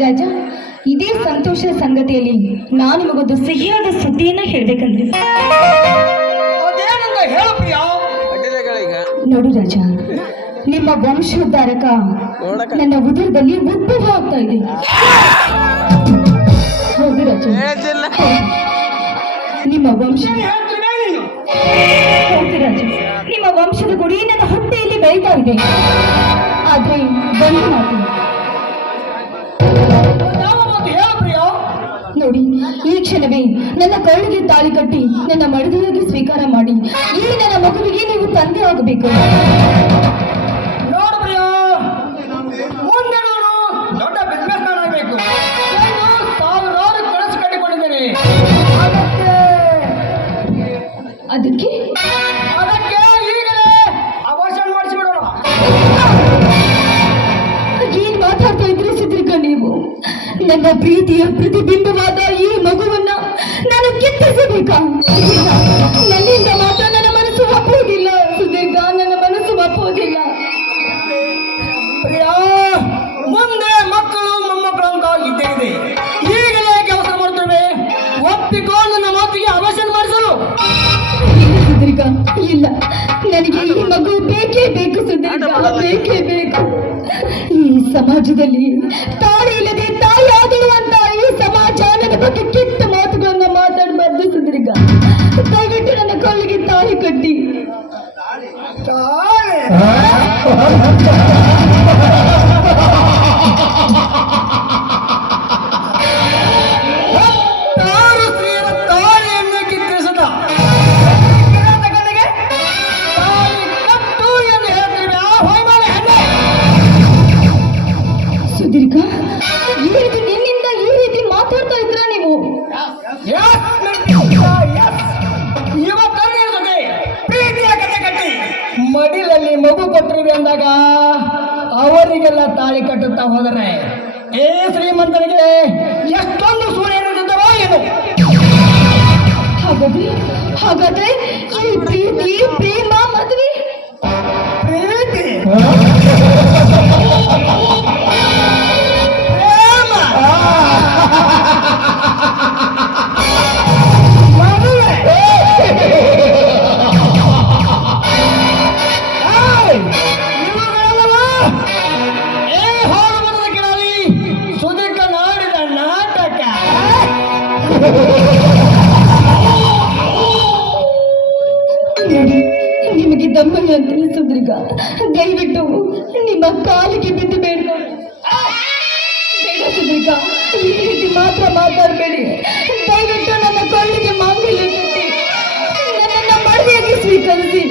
ರಾಜ ಇದೇ ಸಂತೋಷದ ಸಂಗತಿಯಲ್ಲಿ ನಾನು ನಿಮಗೊಂದು ಸಿಹಿಯಾದ ಸುದ್ದಿಯನ್ನ ಹೇಳ್ಬೇಕಂದ್ರೆ ಅದೇನಂತ ಹೇಳು ಪ್ರಿಯ. ನೋಡು ರಾಜ ನಿಮ್ಮ ವಂಶೋದ್ಧಾರಕ ನನ್ನ ಉದರದಲ್ಲಿ ಉದ್ಭವ ಆಗ್ತಾ ಇದೆ. ನಿಮ್ಮ ವಂಶ ನಿಮ್ಮ ವಂಶದ ಗುಡಿ ನನ್ನ ಹೊಟ್ಟೆಯಲ್ಲಿ ಬೆಳೀತಾ ಇದೆ. ಆದ್ರೆ ಒಂದು ಮಾತು ನೋಡಿ ಈ ಕ್ಷಣವೇ ನನ್ನ ಕರುಳಿಗೆ ತಾಳಿ ಕಟ್ಟಿ ನನ್ನ ಮಡದಿಯಾಗಿ ಸ್ವೀಕಾರ ಮಾಡಿ ಈ ನನ್ನ ಮಗುವಿಗೆ ನೀವು ತಂದೆ ಆಗಬೇಕು. ಅದಕ್ಕೆ ಅದಕ್ಕೆ ಈಗಲೇ ಅಭಾಷಣ ಮಾಡಿಸಿಬಿಡೋಣ. ಏನ್ ಮಾತಾಡ್ತಾ ಇದ್ರಿ ಸಿದ್ರಿಕ ನೀವು? ನನ್ನ ಪ್ರೀತಿಯ ಪ್ರತಿಬಿಂಬವಾದ ಈ ಮಗುವನ್ನ ನಾನು ಕಿತ್ತಿಸಬೇಕಾ? ನನಗೆ ಈ ಮಗು ಬೇಕೇ ಬೇಕು ಸುದೀರ್ಘ ಬೇಕೇ ಬೇಕು. ಈ ಸಮಾಜದಲ್ಲಿ ತಾಳಿ ಇಲ್ಲದೆ ತಾಯಿ ಆಗಿರುವಂತ ಅಂತ ಈ ಸಮಾಜ ನನ್ನ ಬಗ್ಗೆ ಕೆಟ್ಟ ಮಾತುಗಳನ್ನ ಮಾತಾಡಬಾರ್ದು ಸುದೀರ್ಘ ದಯವಿಟ್ಟು ನನ್ನ ಕಾಲಿಗೆ ತಾಯಿ ಕಟ್ಟಿ. ತಾಳೆ. ಈ ರೀತಿ ನಿನ್ನಿಂದ ಈ ರೀತಿ ಮಾತಾಡ್ತಾ ಇದ್ರ ನೀವು? ಪ್ರೀತಿಯ ಕತೆ ಕಟ್ಟಿ ಮಡಿಲಲ್ಲಿ ಮಗು ಕೊಟ್ಟಿರುವೆ ಅಂದಾಗ ಅವರಿಗೆಲ್ಲ ತಾಳಿ ಕಟ್ಟುತ್ತಾ ಹೋದರೆ. ಏ ಶ್ರೀಮಂತನಿಗೆ ಎಷ್ಟೊಂದು ಸೂರ್ಯ ಇರುತ್ತಿದ್ದರೋ ಏನು? ಹಾಗಾದ್ರೆ ಹಾಗಾದ್ರೆ ಈ ಪ್ರೀತಿ ಪ್ರೇಮ ಮದುವೆ? ಪ್ರೀತಿ? ದಯವಿಟ್ಟು ನಿಮ್ಮ ಕಾಲಿಗೆ ಬಿದ್ದು ಬೇಡ. ಈ ರೀತಿ ಮಾತ್ರ ಮಾತಾಡಬೇಡಿ. ದಯವಿಟ್ಟು ನನ್ನ ಕಾಲಿಗೆ ಮಾಂಗಲ್ಯ ಕಟ್ಟಿ ನನ್ನನ್ನು ಮದುವೆಯಾಗಿ ಸ್ವೀಕರಿಸಿ.